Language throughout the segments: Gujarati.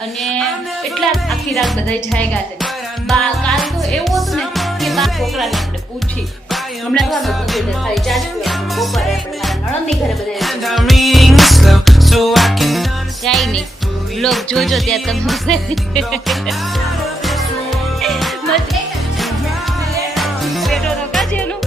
અને એટલા આખી રાત બધા જાગ્યા છે. કાલ તો એવું હતું ને કે બા છોકરાને આપણે પૂછી હમણાં ખાલી ચાર્જ બપોરે આપણે નણંદની ઘરે બધા જાય નહીં બ્લોગ જોજો ત્યાં તમે પેટો તો કાજેનું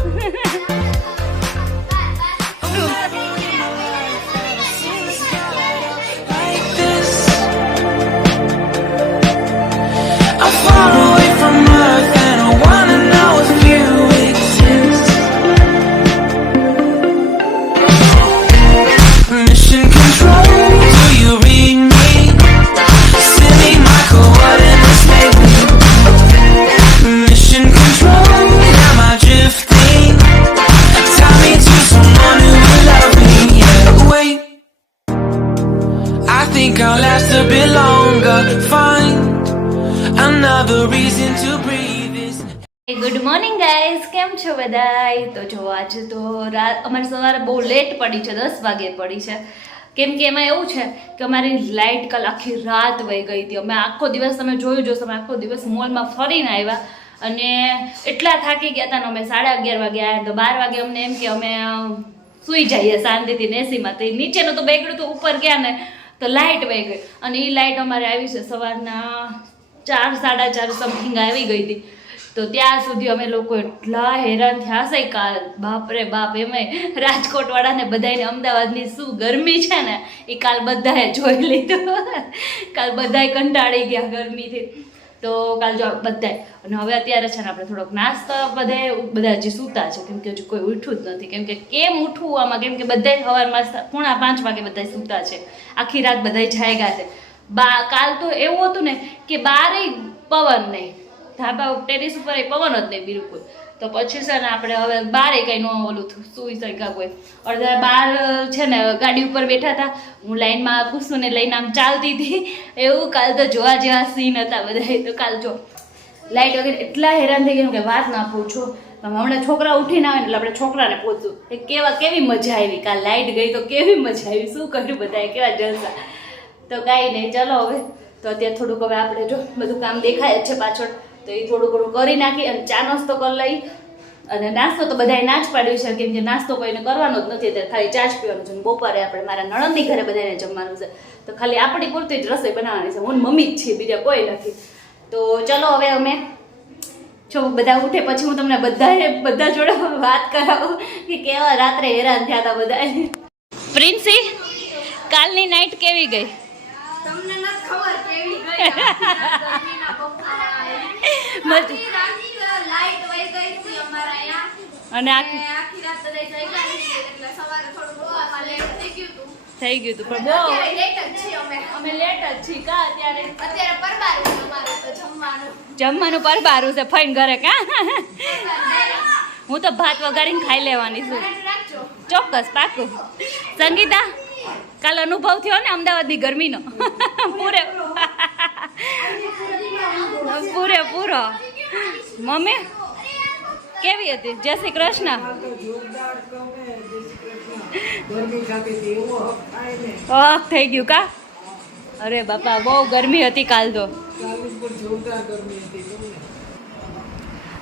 I'll last a bit longer. Find another reason to breathe. Good morning guys, કેમ છો બધાય? તો જો આજે તો અમારી સવારે બહુ લેટ પડી છે, 10 વાગે પડી છે. કેમ કે એમાં એવું છે કે અમારી લાઇટ કાલ આખી રાત વહી ગઈ હતી. અમે આખો દિવસ તમે જોયું જોશો, અમે આખો દિવસ મોલમાં ફરીને આવ્યા અને એટલા થાકી ગયા હતા ને અમે 11:30 વાગે આવ્યા. તો 12 વાગે અમને એમ કે અમે સૂઈ જઈએ શાંતિથી એસીમાં. તો નીચેનું તો બેગડું તો ઉપર ગયા ને તો લાઇટ વહી ગઈ અને એ લાઇટ અમારે આવી છે સવારના 4-4:30 સમથિંગ આવી ગઈ હતી. તો ત્યાં સુધી અમે લોકો એટલા હેરાન થયા છે કાલ, બાપરે બાપ. એમાંય રાજકોટવાળાને બધાને અમદાવાદની શું ગરમી છે ને એ કાલ બધાએ જોઈ લીધું. કાલ બધાય કંટાળી ગયા ગરમીથી. તો કાલ જો બધાય અને હવે અત્યારે છે ને આપણે થોડોક નાસ્તો બધા હજી સૂતા છે કેમ કે હજુ કોઈ ઉઠ્યું જ નથી. કેમ કે કેમ ઉઠવું આમાં, કેમ કે બધાય સવારમાં 4:45 વાગે બધા સૂતા છે, આખી રાત બધા જાગ્યા છે. કાલ તો એવું હતું ને કે બારે પવન નહીં, ધાબા ટેરેસ ઉપર પવન જ નહીં બિલકુલ. તો પછી છે ને આપણે હવે બારે કંઈ ન ઓલું સુઈ શક્યા કોઈ. અડધા બહાર છે ને ગાડી ઉપર બેઠા હતા, હું લાઈનમાં કુસુને લઈને આમ ચાલતી હતી. એવું કાલ તો જોવા જેવા સીન હતા બધા. તો કાલ જો લાઇટ વગેરે એટલા હેરાન થઈ ગયા કે વાત ના પૂછો. હમણાં છોકરા ઉઠીને આવે ને એટલે આપણે છોકરાને પૂછશું કે કેવી મજા આવી. કાલ લાઇટ ગઈ તો કેવી મજા આવી, શું કર્યું બધાએ, કેવા જલસા. તો કાંઈ નહીં, ચલો હવે તો અત્યારે થોડુંક હવે આપણે જો બધું કામ દેખાય જ છે પાછળ, તો એ થોડું ઘણું કરી નાખી અને ચા નાસ્તો કરી લઈ. અને નાસ્તો તો બધાએ ના જ પાડ્યું છે કેમ કે નાસ્તો કોઈને કરવાનો જ નથી, અત્યારે ખાલી ચા જ પીવાનું છે. બપોરે આપણે મારા નણંદની ઘરે બધાને જમવાનું છે, તો ખાલી આપણી પૂરતી જ રસોઈ બનાવવાની છે. હું મમ્મી જ છીએ, બીજા કોઈ નથી. તો ચલો હવે અમે જો બધા ઉઠે પછી હું તમને બધા જોડે વાત કરાવું કે કેવા રાત્રે હેરાન થયા હતા બધા. પ્રિન્સી, કાલની નાઈટ કેવી ગઈ? તમને નથી ખબર કેવી ગઈ. લાઈટ વહી ગઈ હતી અમારા અહીંયા અને આખી રાત બધા જાગ્યા એટલે સવારે થોડું ઉઠવામાં લેટ થઈ ગયું હતું. પણ બહુ લેટ જ છીએ અમે લેટ જ છીએ કા અત્યારે પરબારું છે અમારે તો જમવાનું પરબારું છે ફઈન ઘરે કા. હું તો ભાત વગાડીને ખાઈ લેવાની છું. રાખજો. ચોક્કસ, પાકું. સંગીતા, કાલ અનુભવ થયો ને અમદાવાદની ગરમીનો? પૂરેપૂરો. મમ્મી કેવી હતી? જય શ્રી કૃષ્ણ. થઈ ગયું કા? અરે બાપા, બહુ ગરમી હતી કાલ તો.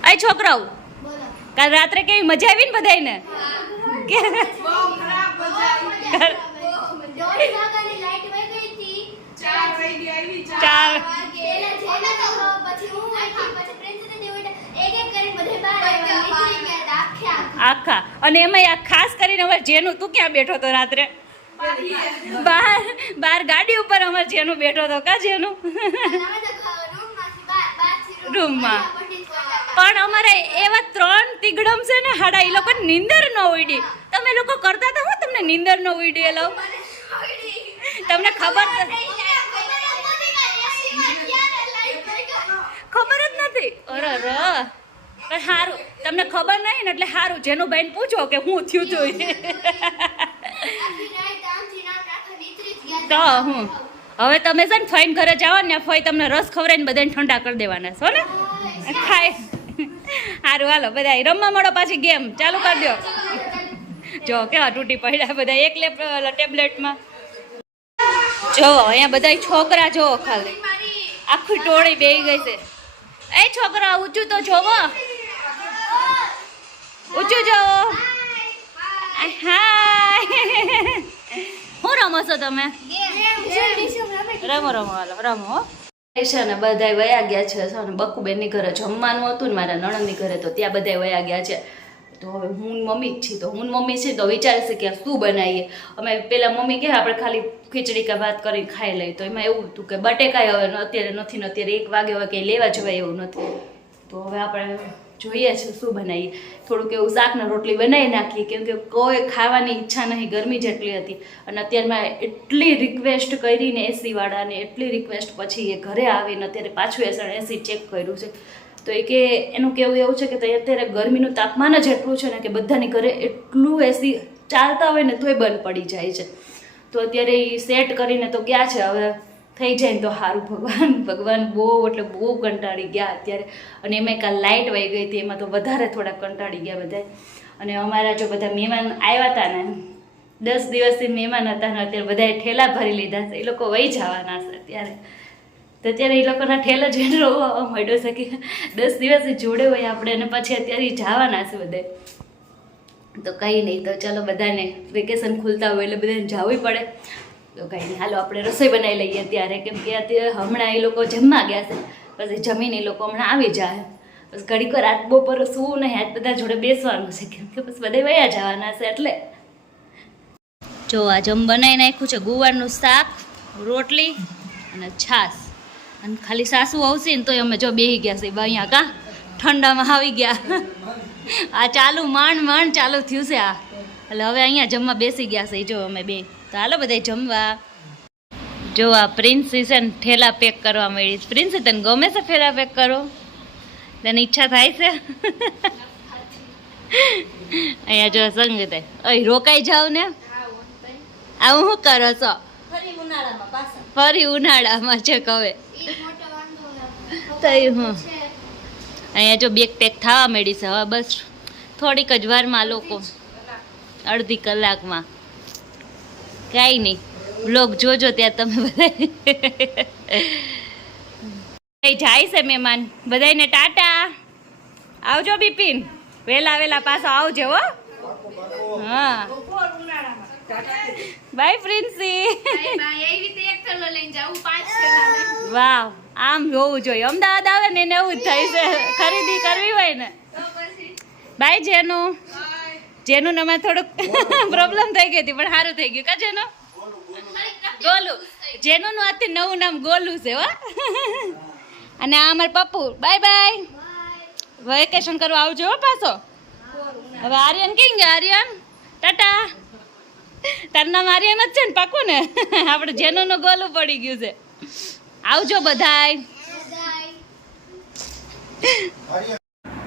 આ છોકરાઓ કાલ રાત્રે કેવી મજા આવી ને બધાને? આખા. અને એમાં આ ખાસ કરીને અમારે જેનું, તું ક્યાં બેઠો હતો રાત્રે? બહાર ગાડી ઉપર અમારે જેનું બેઠો હતો કા? જેનું રૂમમાં. પણ અમારે એવા 3 તીગડમ છે ને હાડા, એ લોકો નીંદર ન ઉડી. તમે લોકો કરતા હતા હું તમને નીંદર ન ઉડી? એ લોકો તમને ખબર જ નથી. અરે સારું, તમને ખબર નહીં ને એટલે સારું. જેનું બેન પૂછો કે હું થયું તું તો હું હવે તમે છે ને ફઈન ઘરે જવા ને, ફઈ તમને રસ ખવડાવીને બધાને ઠંડા કરી દેવાના છો ને. ખાય સારું, હાલો બધા રમવા મળો. પાછી ગેમ ચાલુ કરી દો. જો કેવા તૂટી પડ્યા બધા એક ટેબ્લેટમાં. જોવો અહીંયા બધા છોકરા જોવો ખાલી આખી ટોળી બેહી ગઈ છે. એ છોકરા ઊંચું તો જોવો, ઊંચું જોવો. હાય, હું રમો છો તમે? રમો રમો હાલો રમો હો. છે ને બધા વયા ગયા છે. બકુબેનની ઘરે જમવાનું હતું ને મારા નણંદની ઘરે, તો ત્યાં બધા વયા ગયા છે. તો હવે હું મમ્મી જ છીએ, તો હું મમ્મી છીએ તો વિચારે છે કે શું બનાવીએ. અમે પેલા મમ્મી કહે આપણે ખાલી ખીચડી કે ભાત કરીને ખાઈ લઈએ, તો એમાં એવું હતું કે બટેકાય હવે અત્યારે નથી ને અત્યારે 1 વાગે હવે કંઈ લેવા જવાય એવું નથી. તો હવે આપણે જોઈએ છે શું બનાવીએ. થોડુંક એવું શાક ને રોટલી બનાવી નાખીએ, કેમ કે કોઈ ખાવાની ઈચ્છા નહીં, ગરમી જેટલી હતી. અને અત્યારમાં એટલી રિક્વેસ્ટ કરીને એસી વાળાને, એટલી રિક્વેસ્ટ પછી એ ઘરે આવીને અત્યારે પાછું એસી ચેક કર્યું છે. તો એ કે એનું કહેવું એવું છે કે અત્યારે ગરમીનું તાપમાન જ એટલું છે ને કે બધાની ઘરે એટલું એસી ચાલતા હોય ને તોય બંધ પડી જાય છે. તો અત્યારે એ સેટ કરીને તો ક્યાં છે, હવે થઈ જાય ને તો સારું. ભગવાન બહુ એટલે બહુ કંટાળી ગયા અત્યારે. અને એમાં કાલ લાઇટ વહી ગઈ હતી, એમાં તો વધારે થોડા કંટાળી ગયા બધા. અને અમારા જો બધા મહેમાન આવ્યા હતા ને, 10 દિવસથી મહેમાન હતા ને અત્યારે બધાએ ઠેલા ભરી લીધા છે. એ લોકો વહી જવાના છે અત્યારે. તો અત્યારે એ લોકોના ઠેલા જોઈને રોવા મળ્યો છે કે 10 દિવસથી જોડે હોય આપણે, અને પછી અત્યારે જવાના છે બધા. તો કંઈ નહીં, તો ચાલો બધાને વેકેશન ખુલતા હોય એટલે બધાને જવું પડે. તો કંઈ નહીં, હાલો આપણે રસોઈ બનાવી લઈએ ત્યારે, કેમ કે અત્યારે હમણાં એ લોકો જમવા ગયા છે, પછી જમીને એ લોકો હમણાં આવી જાય. બસ ઘડીક વાર રાત બપોર શું નહીં, આજ બધા જોડે બેસવાનું છે, કેમ કે બસ બધા વયા જવાના છે એટલે. જો આ જમ બનાવી નાખ્યું છે, ગુવારનું શાક, રોટલી અને છાશ. અને ખાલી સાસુ આવશે ને તોય અમે જો બેસી ગયા છે અહીંયા, કાં ઠંડામાં આવી ગયા. આ ચાલુ માંડ ચાલુ થયું છે આ, એટલે હવે અહીંયા જમવા બેસી ગયા છે જો અમે બે. તો હાલો બધા જમવા. જો આ પ્રિન્સી છે ને ઠેલા પેક કરવા મળી. પ્રિન્સી તને ગમે છે ઠેલા પેક કરો? તને ઈચ્છા થાય છે? અહીંયા જો સંગીત અહીં રોકાઈ જાવ ને, આવું શું કરો છો? ફરી ઉનાળામાં છે કવે તઈ હું અહીંયા જો બેગ પેક થવા મળી છે. હવે બસ થોડીક જ વારમાં લોકો, અડધી કલાકમાં. કાંઈ નહીં, બ્લોગ જોજો ત્યાં તમે બધા. જાય છે મહેમાન, બધાને ટાટા. આવજો બિપિન, વેલા પાછો આવજો હો. હા બાય પ્રિન્સી. વાવ, આમ જોવું જોઈએ. અમદાવાદ આવે ને એને એવું જ થાય છે, ખરીદી કરવી હોય ને. બાય જેનું. જેનું ને થોડુંક પ્રોબ્લેમ થઈ ગઈ હતી પણ સારું થઈ ગયું. કા જેનું? ગોલું. જેનું નું આજથી નવું નામ ગોલું છે હો. અને આ અમાર પપ્પુ. બાય બાય, વેકેશન કરવા આવજો હો પાછો. હવે આર્યન કઈ ગયા? આર્યન ટાટા. તારું નામ આર્યન જ છે ને પાકું ને? આપણે જેનું નું ગોલું પડી ગયું છે. આવજો બધાય.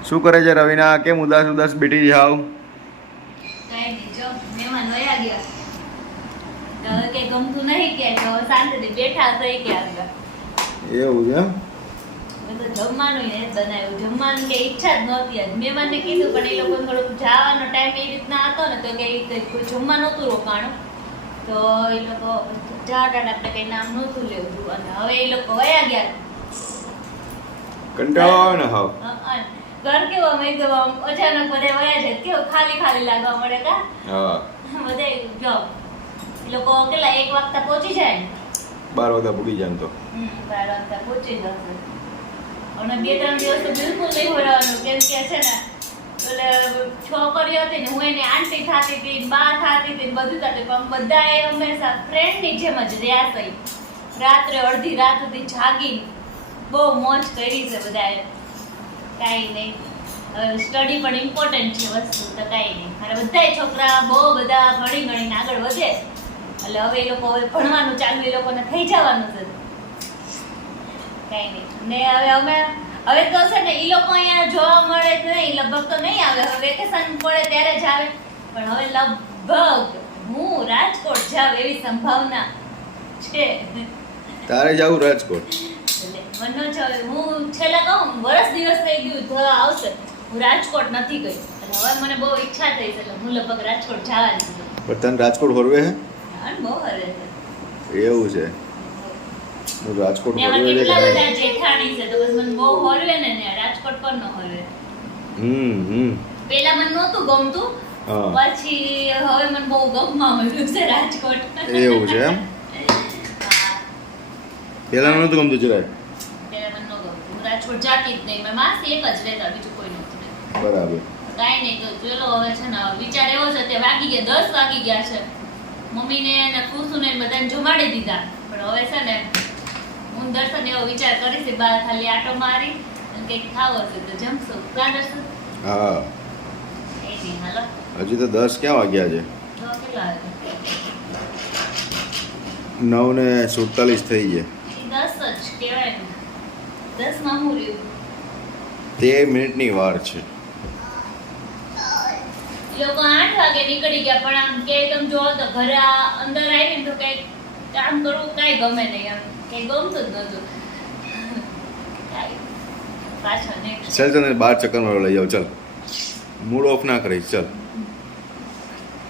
શું કરે છે રવિના? કેમ ઉદાસ બેઠી જાવ? કાઈ નહીં, જો મહેમાન વયા ગયા. હવે કઈ ગમતું નહીં કે શાંતિથી બેઠા થઈ ગયા. એવું છે? જમવાનું એ બનાવ્યું. જમવાનું કે ઈચ્છા જ નહોતી આજ. મહેમાનને કીધું પણ એ લોકો થોડુંક જવાનો ટાઈમ એ રીતના હતો ને, તો કે કોઈ જમવા નહોતું રોકાણું, તો એ લોકો જાડા આપણે કઈ નામ નહોતું લેવું. અને હવે એ લોકો વયા ગયા. કંટાળો આવે ને હાવ. ઘર કેવો એકદમ અચાનક બધા વયા જાય, કેવું ખાલી લાગવા મળે. કા હા, બધા જો એ લોકો કેટલા 1 વાગતા પહોંચી જાય ને, 12 વાગ્યા પૂગી જાય તો 12 વાગતા પહોંચી જશે. અને 2-3 દિવસ તો બિલકુલ નહીં હોવાનું, કેમ કે છે ને એટલે છોકરીઓ હતી ને, હું એની આંટી થતી હતી, બા થતી હતી, બધું થતું, પણ બધા એ હંમેશા ફ્રેન્ડની જેમ જ રહ્યા છે. રાત્રે અડધી રાત સુધી જાગી બહુ મોજ કરી છે બધાએ. કાંઈ નહીં, સ્ટડી પણ ઇમ્પોર્ટન્ટ છે વસ્તુ, તો કાંઈ નહીં. મારે બધાય છોકરા બહુ બધા ભણીને આગળ વધે, એટલે હવે એ લોકો હવે ભણવાનું ચાલુ એ લોકોને થઈ જવાનું છે. કાંઈ નહીં. ને હવે તો છે ને એ લોકો અહીંયા જોવા મળે જ નહીં, લગભગ તો નહીં આવે. હવે વેકેશન પડે ત્યારે જ આવે, પણ હવે લગભગ હું રાજકોટ જાવ એવી સંભાવના છે. તારે જાવું રાજકોટ? મનોજ, હવે હું છેલ્લા કહું વર્ષ દિવસ થઈ ગયું તો આવશે, હું રાજકોટ નથી ગઈ. અને હવે મને બહુ ઈચ્છા થઈ છે, એટલે હું લગભગ રાજકોટ જવાની છું. પણ તને રાજકોટ હોરવે હે? અને બહુ હરે છે. એવું છે હું રાજકોટ ને અમારે ફરવા કેટલા જાય બધા જેઠાણી છે તો બસ મને બહુ હોલવે ને ત્યાં રાજકોટ પર ન હોલવે. પેલા મને નહોતું ગમતું, હા પછી હવે મને બહુ ગમવા મળ્યું છે રાજકોટ. એવું છે એમ હા, પેલા નહોતું ગમતું જરાય પેલા મને ન ગમતું. હું રાજકોટ જાતી જ નહીં. મારી માસી એક જ રહેતા, બીજું કોઈ નહોતું. બરાબર કાંઈ નહીં, તો ચલો હવે છે ને વિચાર એવો છે તે વાગી ગયા 10 વાગી ગયા છે. મમ્મીને અને ખુશુને બધાને જમાડી દીધા, પણ હવે છે ને હું દર્શન એવો વિચાર કરીશ બહાર ખાલી આટો મારી અને કંઈક ખાવો છે તો જમશું. ક્યાં દર્શન? હા એ નહીં, હાલો. હજી તો 10 ક્યાં વાગ્યા છે તો કેટલા વાગે? 9:47 થઈ છે. એ 10 જ કહેવાય ને. 10 માં હું રહ્યું. 13 મિનિટની વાર છે. એ લોકો 8 વાગે નીકળી ગયા, પણ આમ કે તમે જોવો તો ઘરે અંદર આવીને તો કંઈક કામ કરવું કાંઈ ગમે નહીં, આમ કંઈ ગમતું જ નહોતું. કાંઈ. પાછા next. ચાલ તને 12 ચક્કર મારવા લઈ જાવ ચાલ મૂડ ઓફ ના કરીશ ચાલ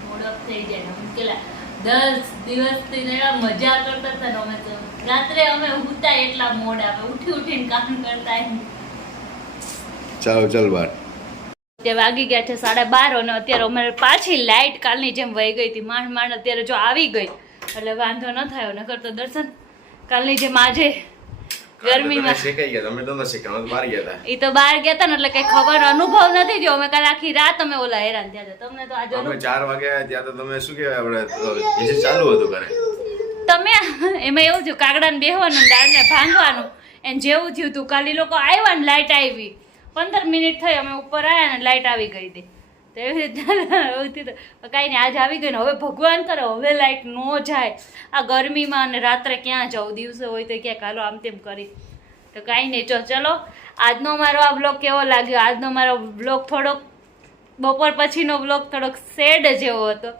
મૂડ ઓફ થઈ જાય. અમે પેલા 10 દિવસથી ને એવા મજા કરતા હતા ને અમે તો. રાત્રે અમે ઊઠતા એટલા મોડા, અમે ઉઠીને કામ કરતા એમ. ચાલો ચાલ બાર તે વાગી ગયા છે 12:30 અને અત્યારે અમારે પાછી લાઈટ કાલની જેમ વહી ગઈ હતી. માંડ અત્યારે જો આવી ગઈ એટલે વાંધો ન થયો. નકર તો દર્શન કાલની જેમ આજે ગરમીમાં શેકાઈ ગયા તમે તો ન શેકાવા બહાર ગયા હતા એ તો બહાર ગયા હતા ને એટલે કઈ ખબર અનુભવ નથી થયો. અમે કાલે આખી રાત અમે ઓલા હેરાન થયા હતા. તમને તો આજે અમે 4 વાગ્યા ત્યાં તો તમે શું કહેવાય આપણે એસી ચાલુ હતું કરે તમે એમાં એવું થયું કાગડાને બેહવાનું ને દાળને ભાંગવાનું એને જેવું થયું હતું. કાલે ઈ લોકો આવ્યા ને લાઈટ આવી 15 મિનિટ થઈ અમે ઉપર આવ્યા ને લાઈટ આવી ગઈ હતી. તો એવી રીતે કાંઈ નહીં આજ આવી ગઈ ને હવે ભગવાન કરે હવે લાઈટ ન જાય આ ગરમીમાં. અને રાત્રે ક્યાં જવું, દિવસે હોય તો ક્યાંક હાલો આમ તેમ કરી. તો કાંઈ નહીં, ચલો આજનો મારો આ બ્લોગ કેવો લાગ્યો. આજનો મારો બ્લોગ થોડોક બપોર પછીનો બ્લોગ થોડોક સેડ જેવો હતો.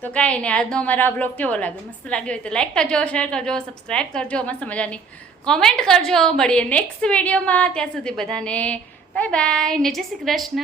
તો કાંઈ નહીં, આજનો મારો આ બ્લોગ કેવો લાગ્યો, મસ્ત લાગ્યો હોય તો લાઈક કરજો, શેર કરજો, સબસ્ક્રાઈબ કરજો, મસ્ત મજાની કોમેન્ટ કરજો. મળીએ નેક્સ્ટ વિડીયોમાં. ત્યાં સુધી બધાને બાય બાય ને જય શ્રી કૃષ્ણ.